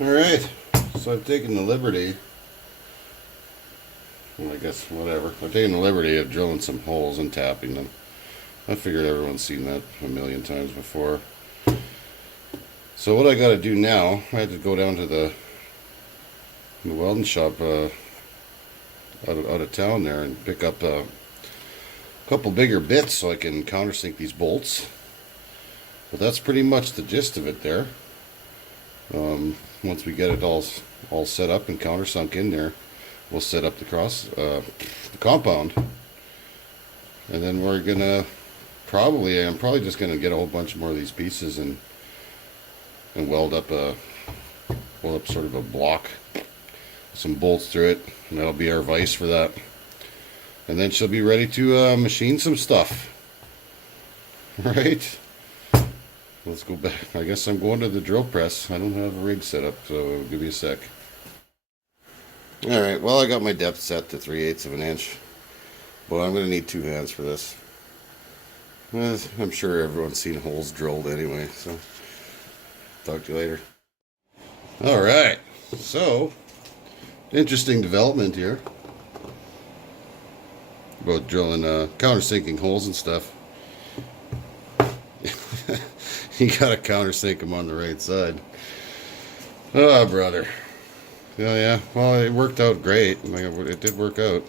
Alright, so I've taken the liberty, well, I guess whatever, I've taken the liberty of drilling some holes and tapping them. I figured everyone's seen that a million times before. So what I gotta do now, I had to go down to the welding shop out of town there and pick up a couple bigger bits so I can countersink these bolts. But that's pretty much the gist of it there. Once we get it all set up and countersunk in there, we'll set up the compound, and then we're gonna I'm probably just gonna get a whole bunch more of these pieces and weld up sort of a block, some bolts through it, and that'll be our vise for that. And then she'll be ready to machine some stuff. Right? Let's go back. I guess I'm going to the drill press. I don't have a rig set up, so give me a sec. Alright, well, I got my depth set to 3/8 of an inch. But I'm going to need 2 hands for this. I'm sure everyone's seen holes drilled anyway, so talk to you later. Alright, so interesting development here about drilling countersinking holes and stuff. You gotta countersink them on the right side. Oh, brother. Yeah, well, it worked out great. It did work out.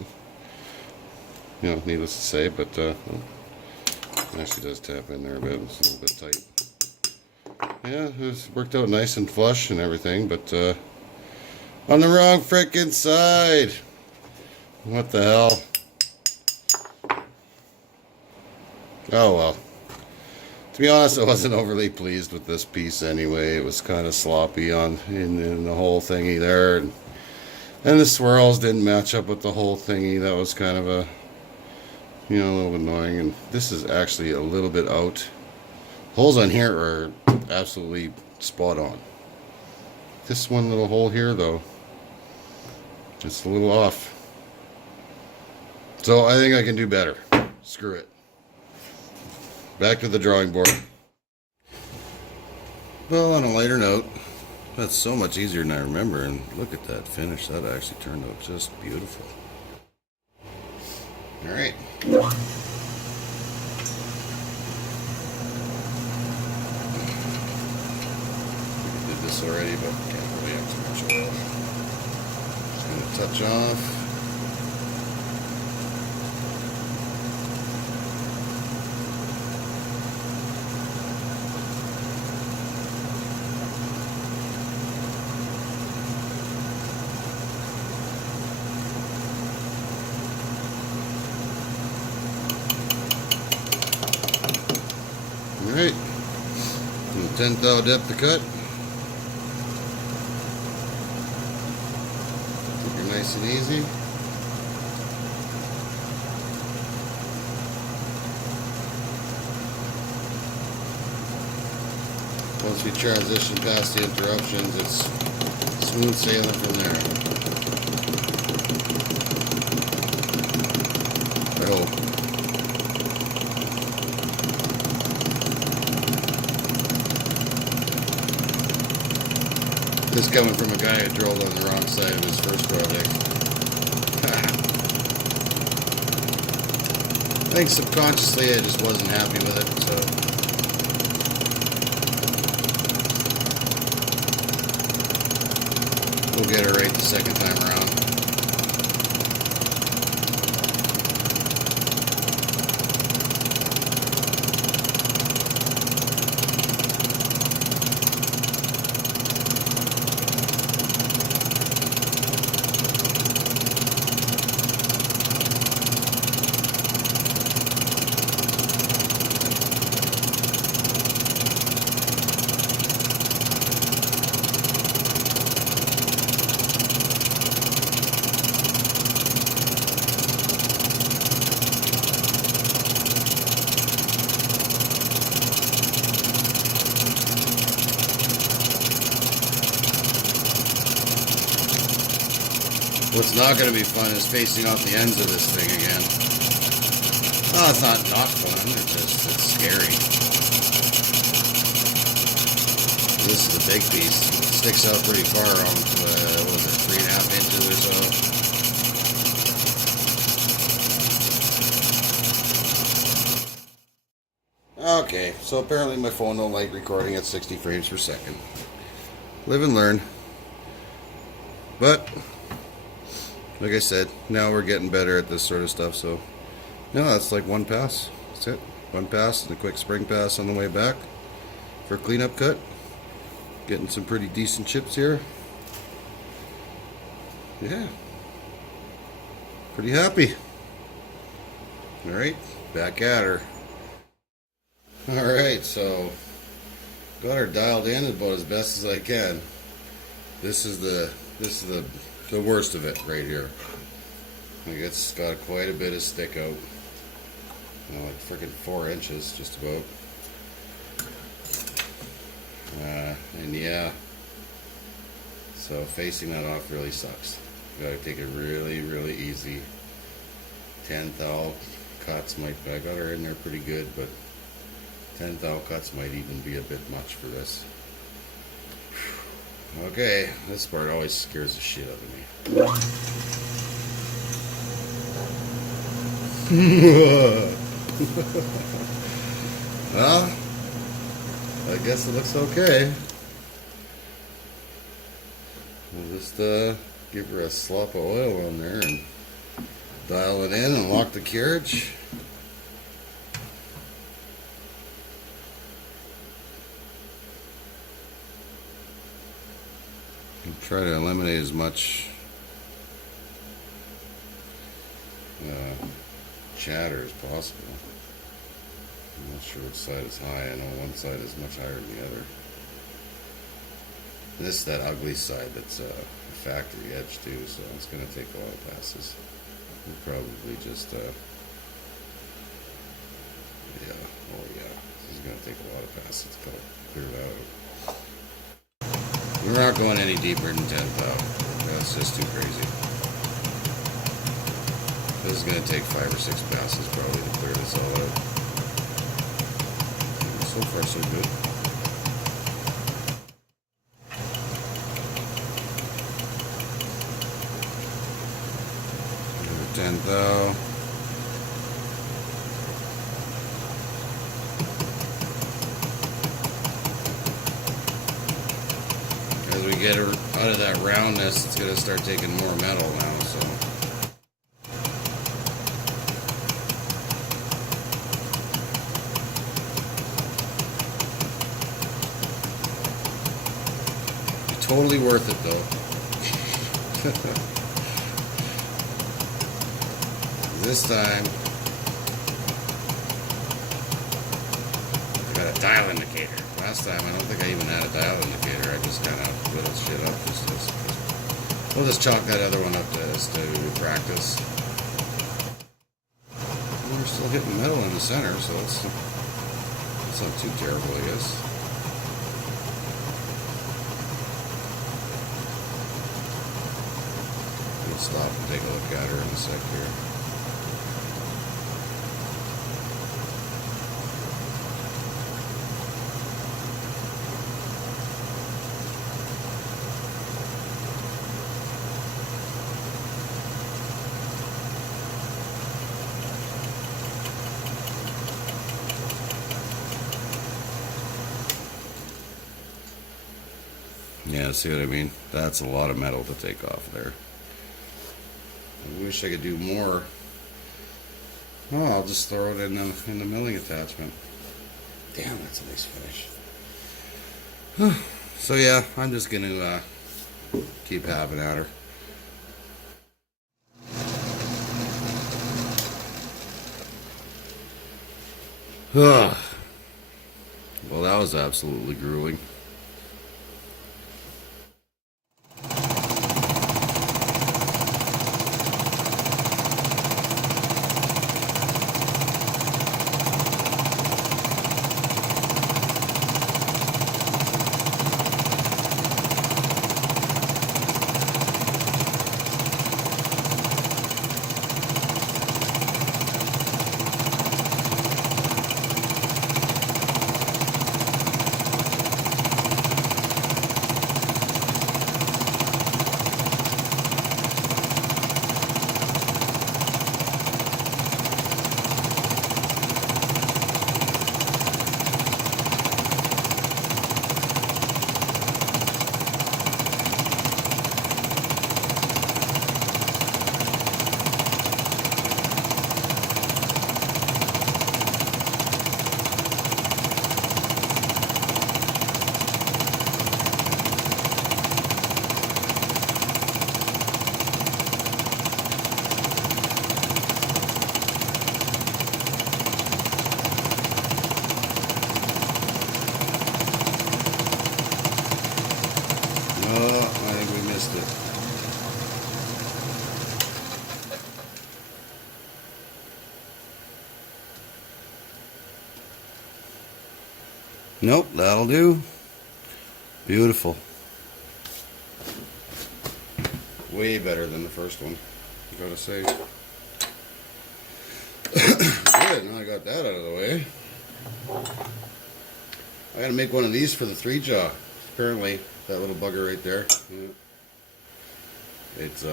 You know, needless to say, but it actually does tap in there a bit. It's a little bit tight. Yeah, it worked out nice and flush and everything, but on the wrong frickin' side. What the hell? Oh well. To be honest, I wasn't overly pleased with this piece anyway. It was kind of sloppy in the whole thingy there, and the swirls didn't match up with the whole thingy. That was kind of a little annoying. And this is actually a little bit out. Holes on here are absolutely spot on. This one little hole here, though, it's a little off. So I think I can do better. Screw it. Back to the drawing board. Well, on a lighter note, that's so much easier than I remember, and look at that finish. That actually turned out just beautiful. Alright. Did this already, but can't really have too much oil. Just gonna touch off. Alright, 10 thou depth to cut. Keep it nice and easy. Once we transition past the interruptions, it's smooth sailing from there. I hope. This coming from a guy who drilled on the wrong side of his first project. I think subconsciously I just wasn't happy with it, so we'll get it right the second time around. What's not going to be fun is facing off the ends of this thing again. Oh, it's not fun, it's scary. This is the big piece. sticks out pretty far, on what was it, 3.5 inches or so. Okay, so apparently my phone don't like recording at 60 frames per second. Live and learn. But, like I said, now we're getting better at this sort of stuff, so no, that's like one pass. That's it. One pass and a quick spring pass on the way back for cleanup cut. Getting some pretty decent chips here. Yeah. Pretty happy. Alright, back at her. Alright, so got her dialed in about as best as I can. This is the worst of it right here. Like, it's got quite a bit of stick out. You know, like freaking 4 inches just about. And yeah, so facing that off really sucks. You gotta take it really, really easy. 10 thou cuts might, I got her in there pretty good, but 10 thou cuts might even be a bit much for this. Okay, this part always scares the shit out of me. Well, I guess it looks okay. We'll just give her a slop of oil on there and dial it in and lock the carriage. And try to eliminate as much chatter as possible. I'm not sure which side is high. I know one side is much higher than the other. This is that ugly side that's a factory edge too, so it's going to take a lot of passes. We'll probably just, yeah, oh yeah, this is going to take a lot of passes to clear it out. We're not going any deeper than 10 thou. That's just too crazy. This is going to take 5 or 6 passes probably to clear this all out. So far so good. 10 thou. As we get her out of that roundness, it's going to start taking more metal now, so. Totally worth it though. This time, I got a dial indicator. Last time, I don't think I even had a dial indicator. I just kind of whittled shit up. We'll just chalk that other one up to practice. We're still hitting metal in the center, so it's not too terrible, I guess. Stop and take a look at her in a sec here. Yeah, see what I mean? That's a lot of metal to take off there. I wish I could do more. Oh, I'll just throw it in the milling attachment. Damn, that's a nice finish. So yeah, I'm just gonna keep having at her. Well, that was absolutely grueling. missed it. Nope, that'll do. Beautiful. Way better than the first one, I gotta say. Good, now I got that out of the way. I gotta make one of these for the 3-jaw. Apparently, that little bugger right there. Yeah. It's,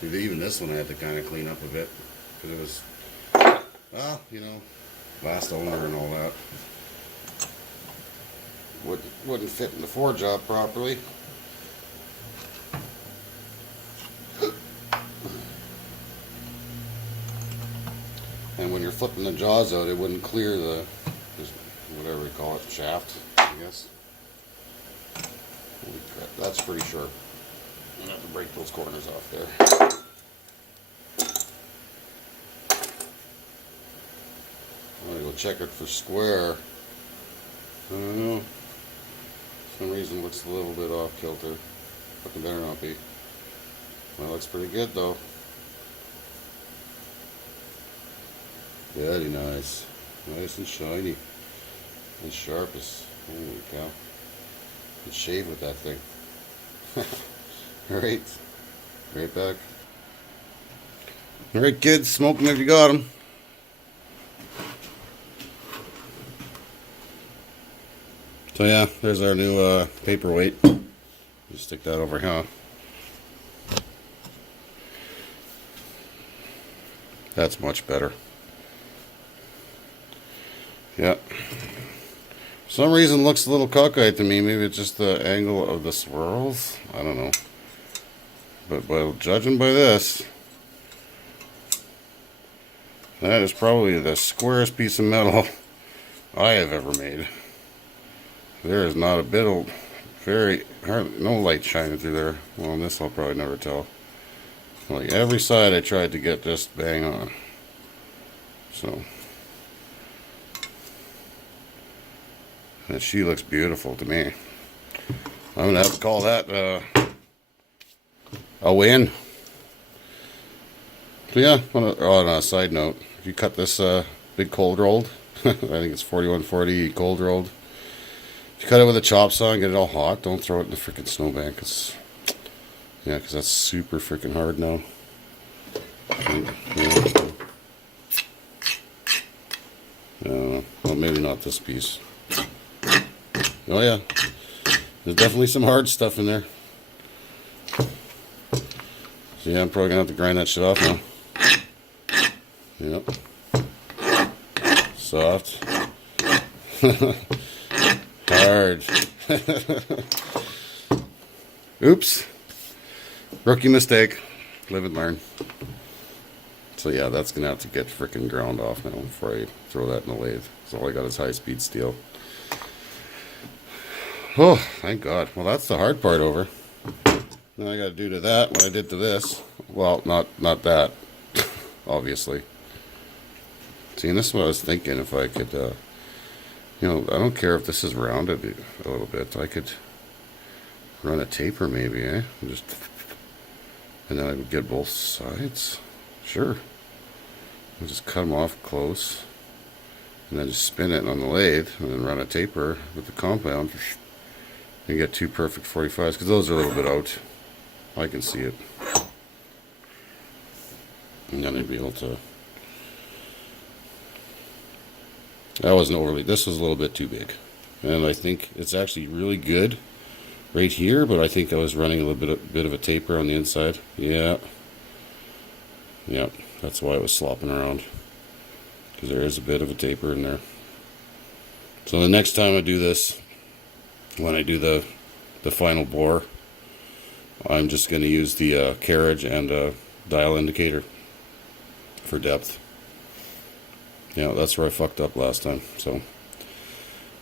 see, even this one I had to kind of clean up a bit. Because it was, well, you know, last owner and all that. Wouldn't fit in the 4-jaw properly. And when you're flipping the jaws out, it wouldn't clear the, whatever you call it, shaft, I guess. Holy crap, that's pretty sharp. I'm gonna have to break those corners off there. I'm gonna go check it for square. I don't know. For some reason it looks a little bit off kilter. Fucking better not be. Well, looks pretty good though. Very nice. Nice and shiny. And sharp as, holy cow. You can shave with that thing. Alright. Right back. Alright kids, smoke them if you got them. So yeah, there's our new paperweight. Just stick that over here. That's much better. Yeah. For some reason it looks a little cockeyed to me. Maybe it's just the angle of the swirls. I don't know. But by judging by this, that is probably the squarest piece of metal I have ever made. There is not a bit of, no light shining through there. Well, on this I'll probably never tell. Like every side I tried to get just bang on. So. And she looks beautiful to me. I'm going to have to call that a win. So yeah, on a side note, if you cut this big cold rolled, I think it's 4140 cold rolled. If you cut it with a chop saw and get it all hot, don't throw it in the freaking snowbank. Yeah, because that's super freaking hard now. Well, maybe not this piece. Oh yeah, there's definitely some hard stuff in there. So yeah, I'm probably gonna have to grind that shit off now. Yep. Soft. Hard. Oops. Rookie mistake. Live and learn. So yeah, that's gonna have to get freaking ground off now before I throw that in the lathe. So all I got is high-speed steel. Oh, thank God. Well, that's the hard part over. Now I got to do to that what I did to this. Well, not that, obviously. See, and this is what I was thinking. If I could, you know, I don't care if this is rounded a little bit. I could run a taper maybe, eh? And then I would get both sides. Sure. I'll just cut them off close. And then just spin it on the lathe. And then run a taper with the compound. And get two perfect 45s. Because those are a little bit out. I can see it. And then I'd be able to... That wasn't overly... This was a little bit too big. And I think it's actually really good right here. But I think I was running a little bit of a taper on the inside. Yeah. Yep. That's why it was slopping around. Because there is a bit of a taper in there. So the next time I do this, when I do the final bore, I'm just going to use the carriage and dial indicator for depth. Yeah, that's where I fucked up last time. So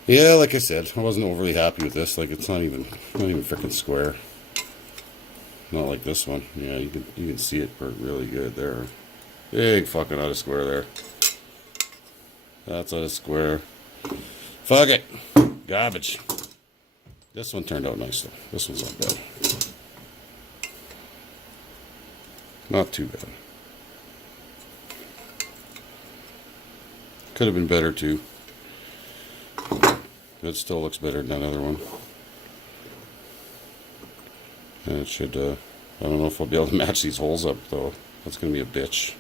yeah, like I said, I wasn't overly happy with this. Like, it's not even freaking square. Not like this one. Yeah, you can see it really good there. Big fucking out of square there. That's out of square. Fuck it. Garbage. This one turned out nice though. This one's not bad. Not too bad. Could have been better too. It still looks better than that other one. And it should, I don't know if I'll be able to match these holes up though. That's going to be a bitch.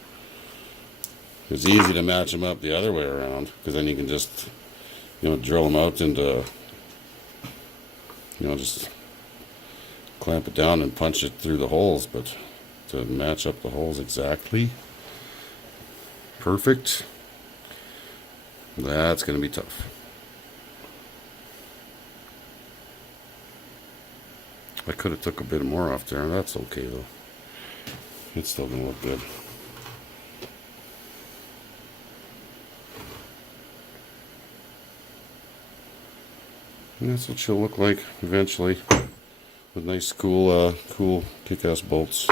It's easy to match them up the other way around, because then you can just, drill them out and, just clamp it down and punch it through the holes. But to match up the holes exactly perfect, that's going to be tough. I could have took a bit more off there. That's okay though. It's still going to look good. And that's what she'll look like eventually, with nice, cool kick-ass bolts.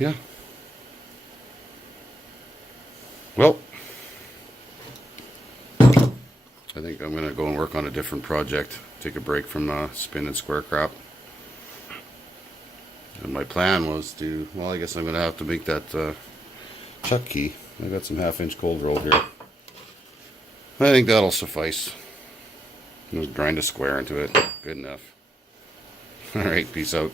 Yeah. Well, I think I'm going to go and work on a different project. Take a break from spin and square crap. And my plan was to, well, I guess I'm going to have to make that chuck key. I got some 1/2-inch cold roll here. I think that'll suffice. Just grind a square into it. Good enough. Alright, peace out.